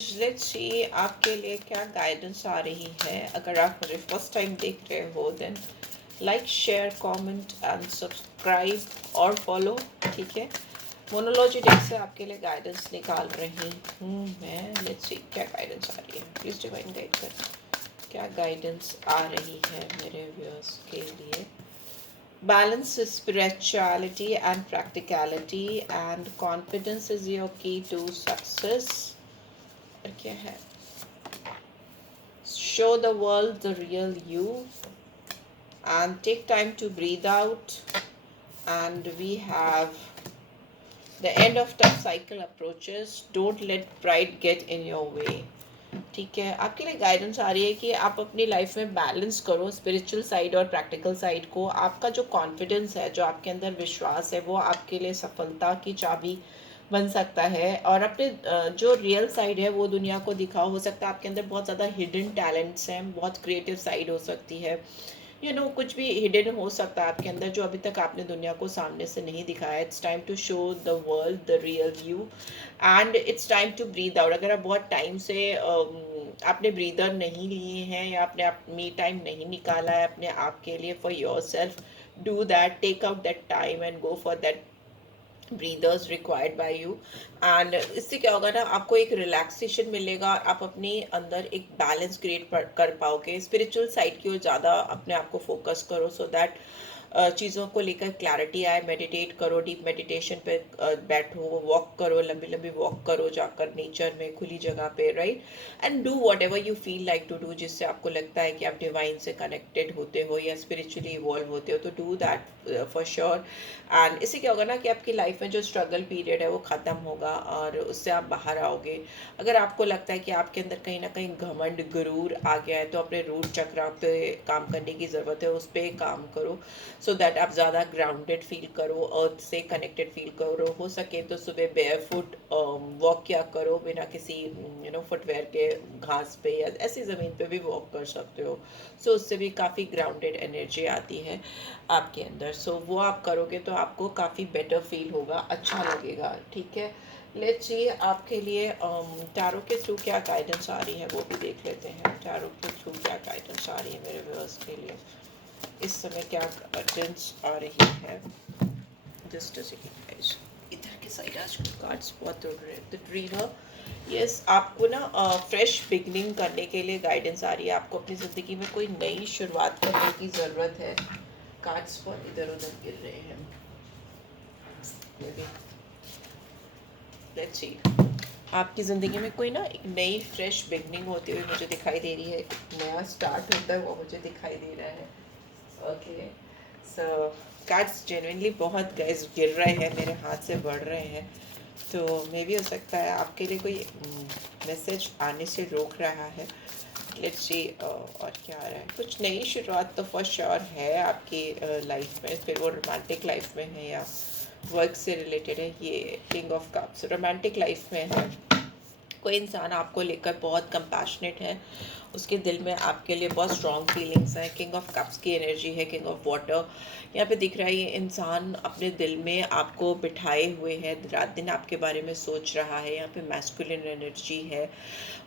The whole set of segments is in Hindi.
लेट्स सी आपके लिए क्या गाइडेंस आ रही है। अगर आप मुझे फर्स्ट टाइम देख रहे हो then like share comment and subscribe और फॉलो। ठीक है, मोनोलॉजी डेक से आपके लिए गाइडेंस निकाल रही हूँ मैं। लेट्स सी क्या गाइडेंस आ रही है। प्लीज डिवाइन गाइड कर क्या गाइडेंस आ रही है मेरे व्यूअर्स के लिए। Balance is spirituality and practicality, and confidence is your key to success. और क्या है? Show the world the real you and take time to breathe out. And we have the end of tough cycle approaches. Don't let pride get in your way. ठीक है, आपके लिए गाइडेंस आ रही है कि आप अपनी लाइफ में बैलेंस करो स्पिरिचुअल साइड और प्रैक्टिकल साइड को। आपका जो कॉन्फिडेंस है, जो आपके अंदर विश्वास है, वो आपके लिए सफलता की चाबी बन सकता है। और अपने जो रियल साइड है वो दुनिया को दिखाओ। हो सकता है आपके अंदर बहुत ज़्यादा हिडन टैलेंट्स हैं, बहुत क्रिएटिव साइड हो सकती है, कुछ भी हिडन हो सकता है आपके अंदर जो अभी तक आपने दुनिया को सामने से नहीं दिखाया। It's time to show the world the real you and it's time to breathe out. अगर आप बहुत टाइम से आपने ब्रीदर नहीं लिए हैं या आपने मी टाइम नहीं निकाला है अपने आप के लिए for yourself, do that, take out that time and go for that breathers required by you. And इससे क्या होगा ना, आपको एक रिलैक्सेशन मिलेगा, आप अपने अंदर एक बैलेंस क्रिएट कर पाओगे। स्पिरिचुअल साइड की ओर ज़्यादा अपने आप को फोकस करो सो दैट चीज़ों को लेकर क्लैरिटी आए। मेडिटेट करो, डीप मेडिटेशन पे बैठो, वॉक करो, लंबी लंबी वॉक करो जाकर नेचर में, खुली जगह पे, right. And do whatever you feel like to do, जिससे आपको लगता है कि आप डिवाइन से कनेक्टेड होते हो या स्पिरिचुअली इवॉल्व होते हो, तो do that for sure. And इससे क्या होगा ना कि आपकी लाइफ में जो स्ट्रगल पीरियड है वो ख़त्म होगा और उससे आप बाहर आओगे। अगर आपको लगता है कि आपके अंदर कहीं ना कहीं घमंड गुरूर आ गया है, तो अपने रूट चक्र पे काम करने की ज़रूरत है, उस पर काम करो सो दैट आप ज़्यादा ग्राउंडेड फील करो, अर्थ से कनेक्टेड फील करो। हो सके तो सुबह बेयर फुट वॉक किया करो, बिना किसी फुटवेयर के, घास पे या ऐसी ज़मीन पे भी वॉक कर सकते हो। सो उससे भी काफ़ी ग्राउंडेड एनर्जी आती है आपके अंदर। सो वो आप करोगे तो आपको काफ़ी बेटर फील होगा, अच्छा लगेगा। ठीक है, लेट्स सी आपके लिए टैरो के थ्रू क्या गाइडेंस आ रही है वो भी देख लेते हैं। टैरो के थ्रू क्या गाइडेंस आ रही है मेरे व्यूअर्स के लिए इस समय, क्या गाइडेंस आ रही है। जस्ट अ सेकंड गाइस, इधर के साइड आज कार्ड्स बहुत उड़ रहे हैं। द ड्रीमर, यस, आपको ना फ्रेश बिगनिंग करने के लिए गाइडेंस आ रही है। आपको अपनी ज़िंदगी में कोई नई शुरुआत करने की ज़रूरत है। कार्ड्स बहुत इधर उधर गिर रहे हैं। लेट्स सी, आपकी ज़िंदगी में कोई ना एक नई फ्रेश बिगनिंग होती हुई मुझे दिखाई दे रही है। एक नया स्टार्ट होता है वो मुझे दिखाई दे रहा है। ओके, सो कार्ड्स जेन्युइनली बहुत गैस गिर रहे हैं, मेरे हाथ से बढ़ रहे हैं। तो मे भी हो सकता है आपके लिए कोई मैसेज आने से रोक रहा है। लेट्स सी और क्या आ रहा है। कुछ नई शुरुआत तो फॉर श्योर है आपकी लाइफ में, फिर वो रोमांटिक लाइफ में है या वर्क से रिलेटेड है। ये king of cups romantic life में है। कोई इंसान आपको लेकर बहुत कंपैशनेट है, उसके दिल में आपके लिए बहुत स्ट्रॉन्ग फीलिंग्स हैं। किंग ऑफ कप्स की एनर्जी है, किंग ऑफ वाटर यहाँ पे दिख रहा है। ये इंसान अपने दिल में आपको बिठाए हुए है, रात दिन आपके बारे में सोच रहा है। यहाँ पे मैस्कुलिन एनर्जी है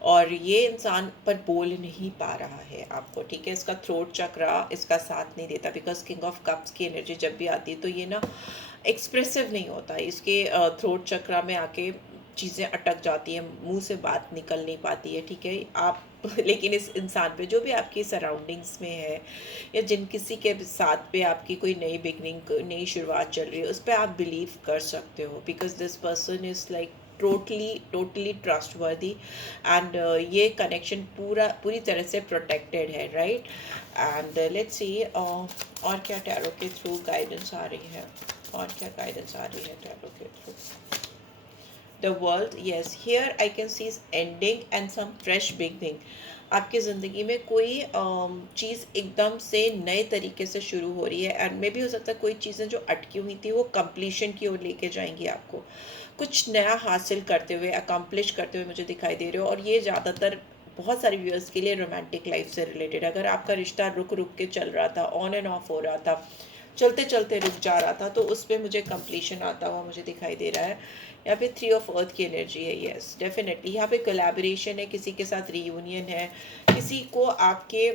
और ये इंसान पर बोल नहीं पा रहा है आपको। ठीक है, इसका थ्रोट चक्रा इसका साथ नहीं देता, बिकॉज किंग ऑफ कप्स की एनर्जी जब भी आती है तो ये ना एक्सप्रेसिव नहीं होता। इसके थ्रोट चक्रा में आके चीज़ें अटक जाती हैं, मुंह से बात निकल नहीं पाती है। ठीक है, आप लेकिन इस इंसान पे, जो भी आपकी सराउंडिंग्स में है या जिन किसी के साथ पे आपकी कोई नई बिगनिंग, नई शुरुआत चल रही है, उस पर आप बिलीव कर सकते हो, because this person is like totally trustworthy and ये कनेक्शन पूरी तरह से प्रोटेक्टेड है, राइट। एंड लेट्स सी और क्या टैरो के थ्रू गाइडेंस आ रही है, और क्या गाइडेंस आ रही है टैरो के थ्रू। The world, yes, here I can see ending and some fresh beginning. आपकी ज़िंदगी में कोई चीज़ एकदम से नए तरीके से शुरू हो रही है एंड मे भी हो सकता है कोई चीज़ें जो अटकी हुई थी वो कंप्लीशन की ओर लेके जाएंगी आपको। कुछ नया हासिल करते हुए, अकम्प्लिश करते हुए मुझे दिखाई दे रहे हो। और ये ज़्यादातर बहुत सारे व्यूअर्स के लिए रोमांटिक लाइफ से रिलेटेड। अगर आपका रिश्ता रुक रुक के चल रहा था, ऑन एंड ऑफ हो रहा था, चलते चलते रुक जा रहा था, तो उस पर मुझे कंप्लीशन आता हुआ मुझे दिखाई दे रहा है। यहाँ पे 3 ऑफ अर्थ की एनर्जी है, यस डेफिनेटली यहाँ पे कोलैबोरेशन है, किसी के साथ रीयूनियन है, किसी को आपके,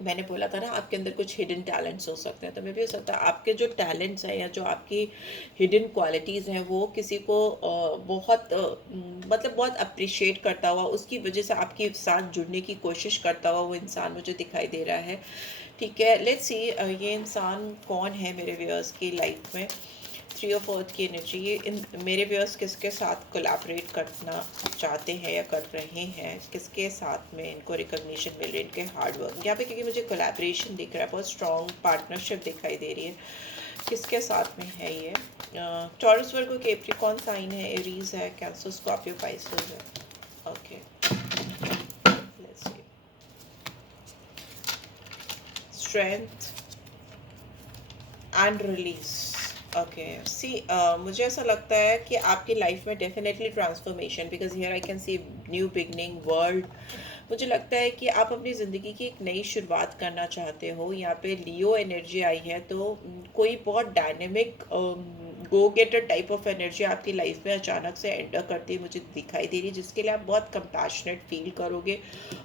मैंने बोला था ना आपके अंदर कुछ हिडन टैलेंट्स हो सकते हैं, तो मे भी हो सकता है आपके जो टैलेंट्स हैं या जो आपकी हिडन क्वालिटीज़ हैं वो किसी को बहुत मतलब बहुत अप्रिशिएट करता हुआ, उसकी वजह से आपके साथ जुड़ने की कोशिश करता हुआ वो इंसान मुझे दिखाई दे रहा है। ठीक है, लेट्स सी ये इंसान कौन है मेरे व्यूअर्स की लाइफ में। 3 ऑफ अर्थ की एनर्जी, ये इन मेरे व्यूअर्स किसके साथ कोलैबोरेट करना चाहते हैं या कर रहे हैं, किसके साथ में इनको रिकॉग्निशन मिल रही है, इनके हार्ड वर्क यहाँ पे, क्योंकि मुझे कोलैबोरेशन दिख रहा है, बहुत स्ट्रॉन्ग पार्टनरशिप दिखाई दे रही है। किसके साथ में है ये? टॉरस, वर्गो, कैप्रिकॉर्न साइन है, एरीज है, कैंसर, स्कॉर्पियो, पाइसेस है। Okay, let's see. Strength and release. Okay see, मुझे ऐसा लगता है कि आपकी लाइफ में definitely transformation, because here I can see new beginning world. मुझे लगता है कि आप अपनी ज़िंदगी की एक नई शुरुआत करना चाहते हो। यहाँ पे लियो एनर्जी आई है, तो कोई बहुत dynamic go getter type of energy आपकी लाइफ में अचानक से एंटर करती मुझे दिखाई दे रही है, जिसके लिए आप बहुत कंपैशनेट फील करोगे।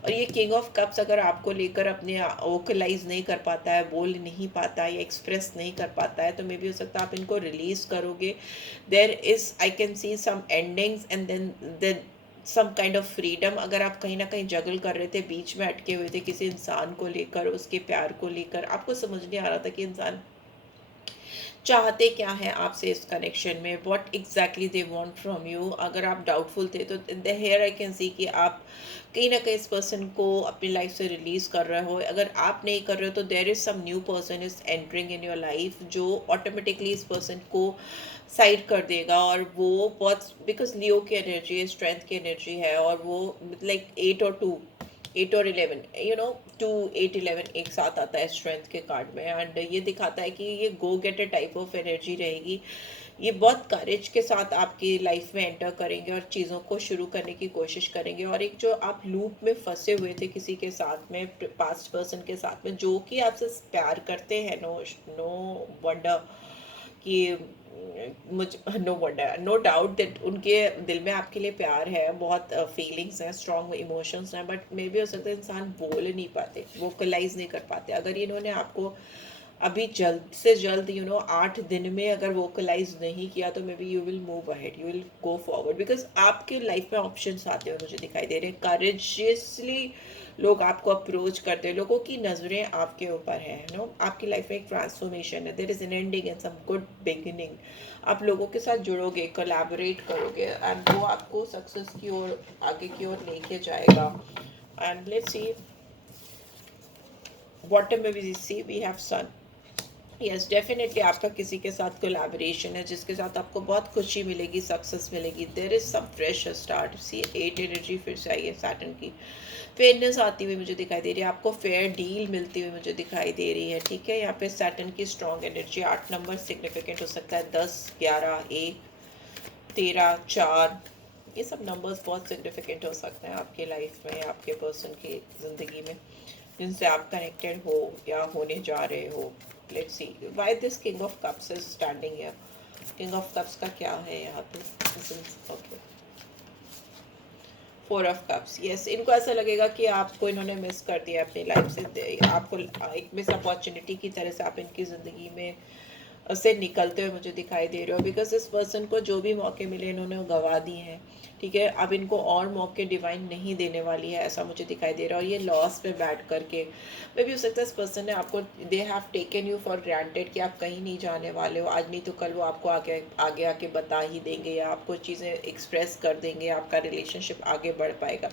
और ये किंग ऑफ कप्स अगर आपको लेकर अपने वोकलाइज नहीं कर पाता है, बोल नहीं पाता है या एक्सप्रेस नहीं कर पाता है, तो मे भी हो सकता है आप इनको रिलीज करोगे। There is, I can see some endings and then some kind of freedom. अगर आप कहीं ना कहीं जगल कर रहे थे, बीच में अटके हुए थे किसी इंसान को लेकर, उसके प्यार को लेकर, आपको समझ नहीं आ रहा था कि इंसान चाहते क्या हैं आपसे इस कनेक्शन में, what exactly they want from you. अगर आप डाउटफुल थे तो हेयर आई कैन सी कि आप कहीं ना कहीं इस पर्सन को अपनी लाइफ से रिलीज कर रहे हो। अगर आप नहीं कर रहे हो तो there is some new person is entering in your life, जो ऑटोमेटिकली इस पर्सन को साइड कर देगा। और वो बहुत, बिकॉज लियो की एनर्जी है, स्ट्रेंथ की एनर्जी है, और वो लाइक 8 और 11, 2, 8, 11 एक साथ आता है स्ट्रेंथ के कार्ड में। एंड ये दिखाता है कि ये गो गेटर टाइप ऑफ एनर्जी रहेगी। ये बहुत करेज के साथ आपकी लाइफ में एंटर करेंगे और चीज़ों को शुरू करने की कोशिश करेंगे। और एक जो आप लूप में फंसे हुए थे किसी के साथ में, पास्ट पर्सन के साथ में, जो कि आपसे प्यार करते हैं, नो नो वंडर कि मुझ no wonder, no doubt that उनके दिल में आपके लिए प्यार है, बहुत फीलिंग्स हैं, स्ट्रॉन्ग इमोशंस हैं, बट मे बी हो सकता है इंसान बोल नहीं पाते, वोकलाइज नहीं कर पाते। अगर इन्होंने आपको अभी जल्द से जल्द 8 दिन में अगर वोकलाइज नहीं किया, तो may be you will move ahead, you will go forward, because आपके लाइफ में ऑप्शंस आते हुए मुझे दिखाई दे रहे हैं। करेजियसली लोग आपको अप्रोच करते हैं, लोगों की नज़रें आपके ऊपर है, आपकी लाइफ में एक ट्रांसफॉर्मेशन है, there is an ending and some good beginning. आप लोगों के साथ जुड़ोगे, कोलैबोरेट करोगे, एंड वो आपको सक्सेस की ओर, आगे की ओर लेके जाएगा। एंड लेट्स सी, बॉटम में भी see we have sun. Yes definitely आपका किसी के साथ कोलैबोरेशन है, जिसके साथ आपको बहुत खुशी मिलेगी, सक्सेस मिलेगी। There is some fresh start. सी 8 एनर्जी फिर से आई है सैटर्न की, फेयरनेस आती हुई मुझे दिखाई दे रही है, आपको फेयर डील मिलती हुई मुझे दिखाई दे रही है। ठीक है, यहाँ पे सैटर्न की स्ट्रॉन्ग एनर्जी, 8 नंबर सिग्निफिकेंट हो सकता है, 10, 11, 1, 13, 4, ये सब नंबर्स बहुत सिग्निफिकेंट हो सकते हैं आपके लाइफ में, आपके पर्सन की ज़िंदगी में, जिनसे आप कनेक्टेड हो या होने जा रहे हो। Let's see why this king of cups is standing here. King of cups का क्या है यहाँ पे? ओके, 4 ऑफ कप्स, यस इनको ऐसा लगेगा कि आपको इन्होंने मिस कर दिया अपनी लाइफ से, आपको एक मिस अपॉर्चुनिटी की तरह से आप इनकी ज़िंदगी में से निकलते हुए मुझे दिखाई दे रहे हो, बिकॉज इस पर्सन को जो भी मौके मिले इन्होंने गवा दिए हैं। ठीक है, अब इनको और मौके डिवाइन नहीं देने वाली है, ऐसा मुझे दिखाई दे रहा है। और ये लॉस पे बैठ करके मे भी हो सकता है इस पर्सन ने आपको, they have taken you for granted कि आप कहीं नहीं जाने वाले हो, आज नहीं तो कल वो आपको आगे आगे आके बता ही देंगे या आपको चीज़ें एक्सप्रेस कर देंगे, आपका रिलेशनशिप आगे बढ़ पाएगा।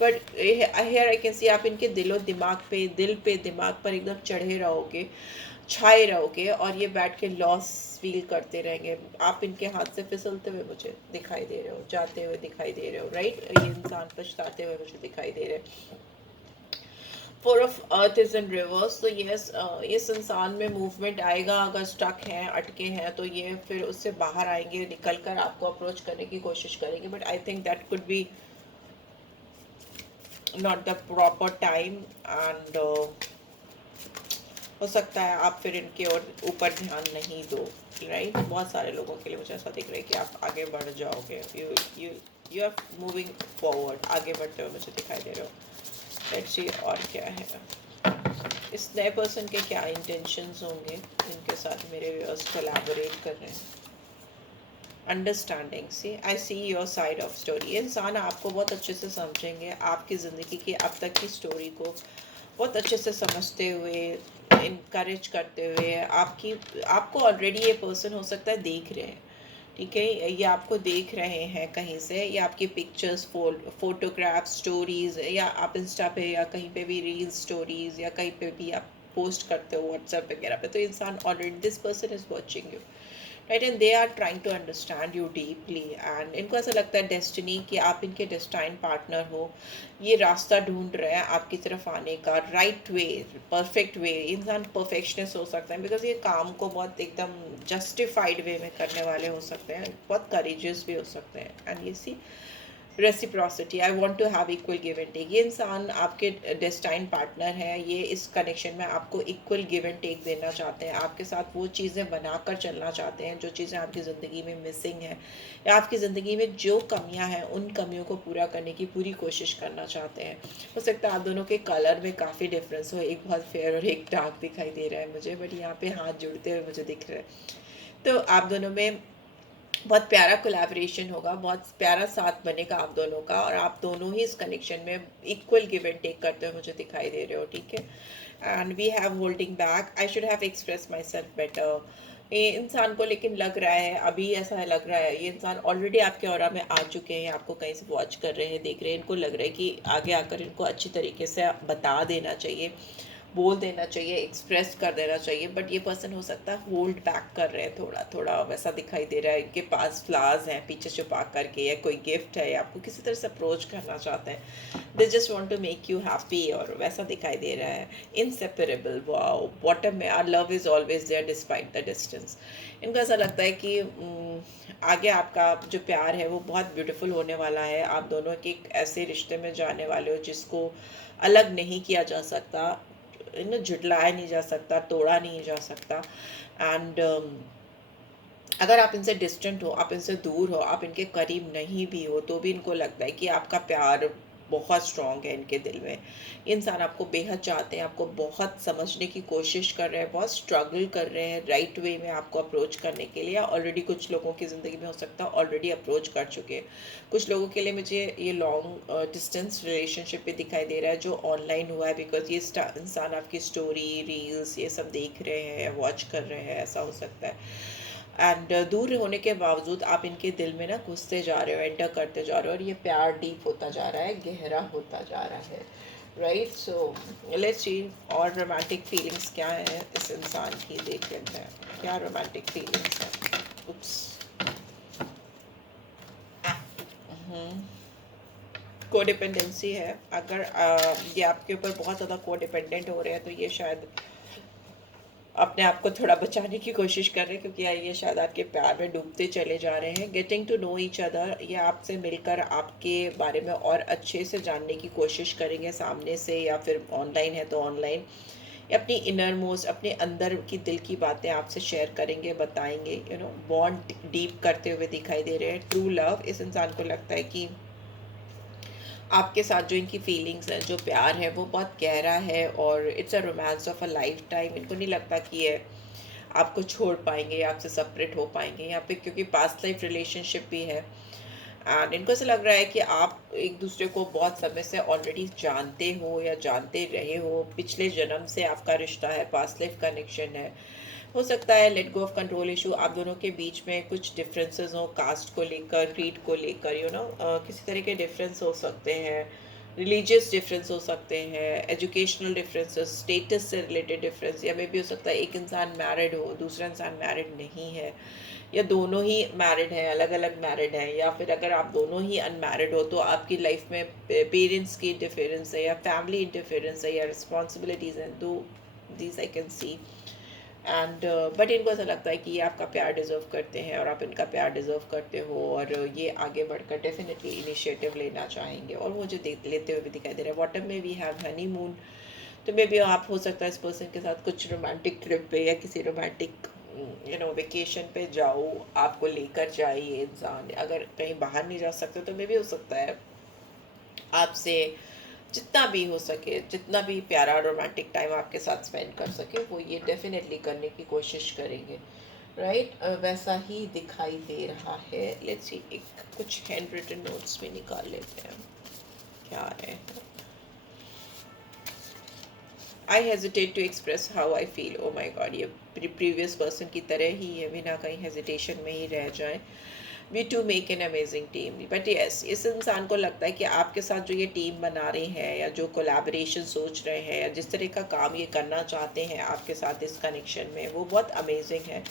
बट हेयर आई कैन सी आप इनके दिल पे दिमाग पर एकदम चढ़े रहोगे, छाए रहोगे, और ये बैठ के लॉस फील करते रहेंगे। आप इनके हाथ से फिसलते हुए मुझे दिखाई दे रहे हो, जाते हुए दिखाई दे रहे हो, राइट? ये इंसान पछताते हुए मुझे दिखाई दे रहे हैं। 4 of earth is in reverse, तो यस इस इंसान में मूवमेंट आएगा। अगर स्टक हैं, अटके हैं, तो ये फिर उससे बाहर आएंगे, निकल कर आपको अप्रोच करने की कोशिश करेंगे। But I think that could be not the proper time. And हो सकता है आप फिर इनके और ऊपर ध्यान नहीं दो, राइट। बहुत सारे लोगों के लिए मुझे ऐसा दिख रहा है कि आप आगे बढ़ जाओगे, you you are moving forward, आगे बढ़ते हुए मुझे दिखाई दे रहे हो। लेट्स सी और क्या है, इस नए पर्सन के क्या इंटेंशंस होंगे इनके साथ मेरे व्यूअर्स कोलैबोरेट कर रहे हैं। Understanding, see I see your side of story. इंसान आपको बहुत अच्छे से समझेंगे, आपकी ज़िंदगी की अब तक की स्टोरी को बहुत अच्छे से समझते हुए, इनकरेज करते हुए, आपको ऑलरेडी ये पर्सन हो सकता है देख रहे हैं, ठीक है। ये आपको देख रहे हैं कहीं से, या आपकी पिक्चर्स, फोटोग्राफ, स्टोरीज, या आप इंस्टा पे या कहीं पे भी रील स्टोरीज या कहीं पे भी आप पोस्ट करते हो व्हाट्सएप वगैरह पे, तो इंसान already, this person is watching you, right, and they are trying to understand you deeply. And इनको ऐसा लगता है डेस्टिनी, कि आप इनके डेस्टाइन पार्टनर हो। ये रास्ता ढूंढ रहे हैं आपकी तरफ आने का, राइट वे, परफेक्ट वे। इंसान परफेक्शनिस्ट हो सकता है बिकॉज ये काम को बहुत एकदम जस्टिफाइड वे में करने वाले हो सकते हैं, बहुत करेजियस भी हो सकते हैं। एंड ये see reciprocity, I want to have equal give and take. ये इंसान आपके डेस्टाइन पार्टनर है, ये इस कनेक्शन में आपको इक्वल गिव एंड टेक देना चाहते हैं, आपके साथ वो चीज़ें बनाकर चलना चाहते हैं जो चीज़ें आपकी ज़िंदगी में मिसिंग है, या आपकी ज़िंदगी में जो कमियां हैं उन कमियों को पूरा करने की पूरी कोशिश करना चाहते हैं। हो सकता है आप दोनों के कलर में काफ़ी डिफरेंस हो, एक बहुत फेयर और एक डार्क दिखाई दे रहा है मुझे, बट यहाँ पे हाथ जुड़ते हुए मुझे दिख रहा है। तो आप दोनों में बहुत प्यारा कोलैबोरेशन होगा, बहुत प्यारा साथ बनेगा आप दोनों का, और आप दोनों ही इस कनेक्शन में इक्वल गिव एंड टेक करते हुए मुझे दिखाई दे रहे हो, ठीक है। And we have holding back, I should have express myself better. ये इंसान को लेकिन लग रहा है, अभी ऐसा लग रहा है, ये इंसान ऑलरेडी आपके ऑरा में आ चुके हैं, आपको कहीं से वॉच कर रहे हैं, देख रहे हैं, इनको लग रहा है कि आगे आकर इनको अच्छी तरीके से बता देना चाहिए, बोल देना चाहिए, एक्सप्रेस कर देना चाहिए, बट ये पर्सन हो सकता है होल्ड बैक कर रहे हैं, थोड़ा थोड़ा वैसा दिखाई दे रहा है। इनके पास फ्लावर्स हैं पीछे छुपा करके, या कोई गिफ्ट है, या आपको किसी तरह से अप्रोच करना चाहते हैं, they just want to make you happy, और वैसा दिखाई दे रहा है। इनसेपरेबल, वाओ, बॉटम में, our love is always there despite the distance. इनको ऐसा लगता है कि आगे आपका जो प्यार है वो बहुत ब्यूटीफुल होने वाला है, आप दोनों के एक ऐसे रिश्ते में जाने वाले हो जिसको अलग नहीं किया जा सकता, झुटलाया नहीं जा सकता, तोड़ा नहीं जा सकता। एंड अगर आप इनसे डिस्टेंट हो, आप इनसे दूर हो, आप इनके करीब नहीं भी हो, तो भी इनको लगता है कि आपका प्यार बहुत स्ट्रॉन्ग है इनके दिल में। इंसान आपको बेहद चाहते हैं, आपको बहुत समझने की कोशिश कर रहे हैं, बहुत स्ट्रगल कर रहे हैं राइट वे में आपको अप्रोच करने के लिए। ऑलरेडी कुछ लोगों की ज़िंदगी में हो सकता है ऑलरेडी अप्रोच कर चुके हैं। कुछ लोगों के लिए मुझे ये लॉन्ग डिस्टेंस रिलेशनशिप भी दिखाई दे रहा है जो ऑनलाइन हुआ है, बिकॉज ये इंसान आपकी स्टोरी, रील्स, ये सब देख रहे हैं, वॉच कर रहे हैं, ऐसा हो सकता है। एंड दूर होने के बावजूद आप इनके दिल में ना घुसते जा रहे हो, एंटर करते जा रहे हो, और ये प्यार डीप होता जा रहा है, गहरा होता जा रहा है, राइट। सो लेट्स सी और रोमांटिक फीलिंग्स क्या है इस इंसान की, देख लेते हैं क्या रोमांटिक फीलिंग्स है। उप्स, कोडिपेंडेंसी है। अगर ये आपके ऊपर बहुत ज़्यादा कोडिपेंडेंट हो रहे हैं, तो ये शायद अपने आप को थोड़ा बचाने की कोशिश कर रहे हैं, क्योंकि ये शायद आपके प्यार में डूबते चले जा रहे हैं। Getting to know each other, ये आपसे मिलकर आपके बारे में और अच्छे से जानने की कोशिश करेंगे सामने से, या फिर ऑनलाइन है तो ऑनलाइन, या अपनी इनर मोस्ट, अपने अंदर की दिल की बातें आपसे शेयर करेंगे, बताएंगे, बॉन्ड डीप करते हुए दिखाई दे रहे हैं। ट्रू लव, इस इंसान को लगता है कि आपके साथ जो इनकी फीलिंग्स है, जो प्यार है, वो बहुत गहरा है, और it's a romance of a life time. इनको नहीं लगता कि ये आपको छोड़ पाएंगे या आपसे सेपरेट हो पाएंगे यहाँ पे, क्योंकि पास्ट लाइफ रिलेशनशिप भी है। एंड इनको ऐसा लग रहा है कि आप एक दूसरे को बहुत समय से ऑलरेडी जानते हो या जानते रहे हो, पिछले जन्म से आपका रिश्ता है, पास्ट लाइफ कनेक्शन है। हो सकता है let go of control issue, आप दोनों के बीच में कुछ डिफरेंसेस हो, कास्ट को लेकर, क्रीड को लेकर, किसी तरह के डिफरेंस हो सकते हैं, रिलीजियस डिफरेंस हो सकते हैं, एजुकेशनल डिफरेंसेस, स्टेटस से रिलेटेड डिफरेंस, या मे भी हो सकता है एक इंसान मैरिड हो, दूसरा इंसान मैरिड नहीं है, या दोनों ही मैरिड हैं, अलग अलग मैरिड हैं, या फिर अगर आप दोनों ही अनमैरिड हो तो आपकी लाइफ में पेरेंट्स की इंटरफेरेंस है, या फैमिली इंटरफेरेंस है, या रिस्पॉन्सिबिलिटीज़ हैं। दो these I can C. And but इनको ऐसा लगता है कि ये आपका प्यार डिज़र्व करते हैं, और आप इनका प्यार डिज़र्व करते हो, और ये आगे बढ़कर डेफिनेटली इनिशिएटिव लेना चाहेंगे, और वो जो देख लेते हुए भी दिखाई दे रहा है। बॉटम में वी हैव हनी मून, तो मे बी आप हो सकता है इस पर्सन के साथ कुछ रोमांटिक ट्रिप पे या किसी रोमांटिक वेकेशन पे जाओ, आपको लेकर जाए ये इंसान। अगर कहीं बाहर नहीं जा सकते तो मे भी हो सकता है आपसे जितना भी हो सके, जितना भी प्यारा रोमांटिक टाइम आपके साथ स्पेंड कर सके वो ये डेफिनेटली करने की कोशिश करेंगे, राइट। वैसा ही दिखाई दे रहा है। लेट्स सी, एक कुछ हैंड रिटन नोट्स भी निकाल लेते हैं क्या है। I hesitate to express how I feel. Oh my God, ये प्रीवियस पर्सन की तरह ही है, बिना कहीं हेजिटेशन में ही रह जाए। We two make an amazing team. But yes, इस इंसान को लगता है कि आपके साथ जो ये टीम बना रहे हैं या जो कोलैबोरेशन सोच रहे हैं या जिस तरह का काम ये करना चाहते हैं आपके साथ इस कनेक्शन में, वो बहुत अमेजिंग है।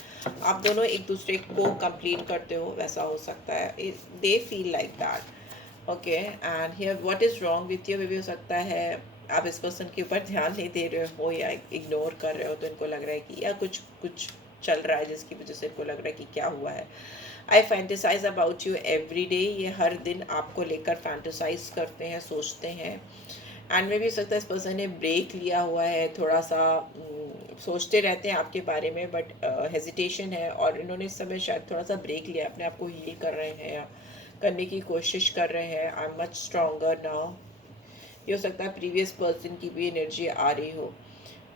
आप दोनों एक दूसरे को कंप्लीट करते हो, वैसा हो सकता है। They feel like that. Okay, and here what is wrong with you, भी हो सकता है आप इस पर्सन के ऊपर ध्यान नहीं दे रहे हो या इग्नोर कर रहे हो, तो इनको लग रहा है कि या कुछ कुछ चल रहा है जिसकी वजह से इनको लग रहा है कि क्या हुआ है। I fantasize about you every day. ये हर दिन आपको लेकर फैंटिसाइज करते हैं, सोचते हैं। एंड में भी हो सकता है इस पर्सन ने ब्रेक लिया हुआ है, थोड़ा सा सोचते रहते हैं आपके बारे में, बट हेजिटेशन है और इन्होंने इस समय शायद थोड़ा सा ब्रेक लिया, अपने आप को हील कर रहे हैं या करने की कोशिश कर रहे हैं। I am much stronger now. ये हो सकता है प्रीवियस पर्सन की भी एनर्जी आ रही हो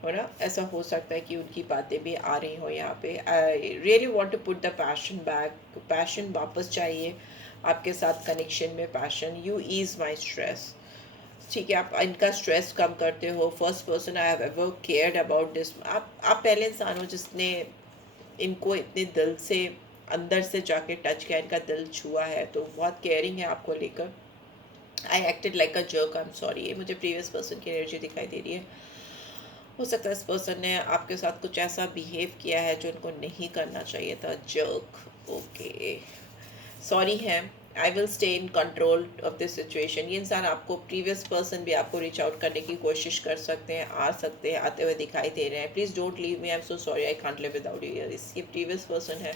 ना, ऐसा हो सकता है कि उनकी बातें भी आ रही हो यहाँ पे। I really want to put the passion back. Passion वापस चाहिए आपके साथ कनेक्शन में। Passion, you ease my stress. ठीक है, आप इनका स्ट्रेस कम करते हो। First person I have ever cared about this. आप पहले इंसान हो जिसने इनको इतने दिल से अंदर से जाके टच किया, इनका दिल छुआ है, तो बहुत केयरिंग है आपको लेकर। I acted like a jerk, I am sorry. ये मुझे प्रीवियस पर्सन की एनर्जी दिखाई दे रही है। हो सकता है इस पर्सन ने आपके साथ कुछ ऐसा बिहेव किया है जो उनको नहीं करना चाहिए था। जर्क, ओके, सॉरी है। I will stay in control of this situation. ये इंसान आपको, प्रीवियस पर्सन भी आपको रीच आउट करने की कोशिश कर सकते हैं, आ सकते हैं, आते हुए दिखाई दे रहे हैं। Please don't leave me, I am so sorry, I can't live without you. ये प्रीवियस पर्सन है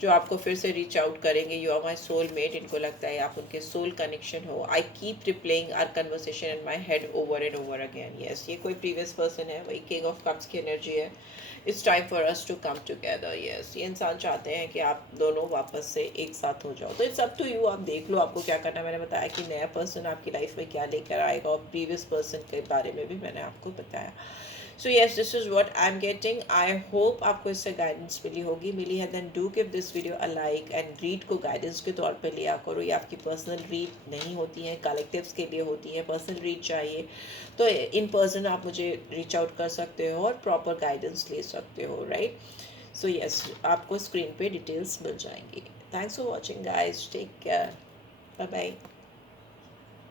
जो आपको फिर से रीच आउट करेंगे। You are my soul mate. इनको लगता है आप उनके सोल कनेक्शन हो। I keep replaying our conversation in my head over and over again. Yes, ये कोई प्रीवियस पर्सन है, वही किंग ऑफ कप्स की एनर्जी है। It's time for us to come together. Yes, ये इंसान चाहते हैं कि आप दोनों वापस से एक साथ हो जाओ। तो इट्स अप टू यू, आप देख लो आपको क्या करना है। मैंने बताया कि नया पर्सन आपकी लाइफ में क्या लेकर आएगा, और प्रीवियस पर्सन के बारे में भी मैंने आपको बताया। So yes, this is what I am getting. I hope आपको इससे गाइडेंस मिली है। Then do give this video a like and read को गाइडेंस के तौर पे लिया करो। ये आपकी पर्सनल रीड नहीं होती है, कलेक्टिव्स के लिए होती है। पर्सनल रीड चाहिए तो इन पर्सन आप मुझे रीच आउट कर सकते हो और प्रॉपर गाइडेंस ले सकते हो, राइट। सो येस, आपको स्क्रीन पे डिटेल्स मिल जाएंगी। Thanks for watching guys, take care, bye bye.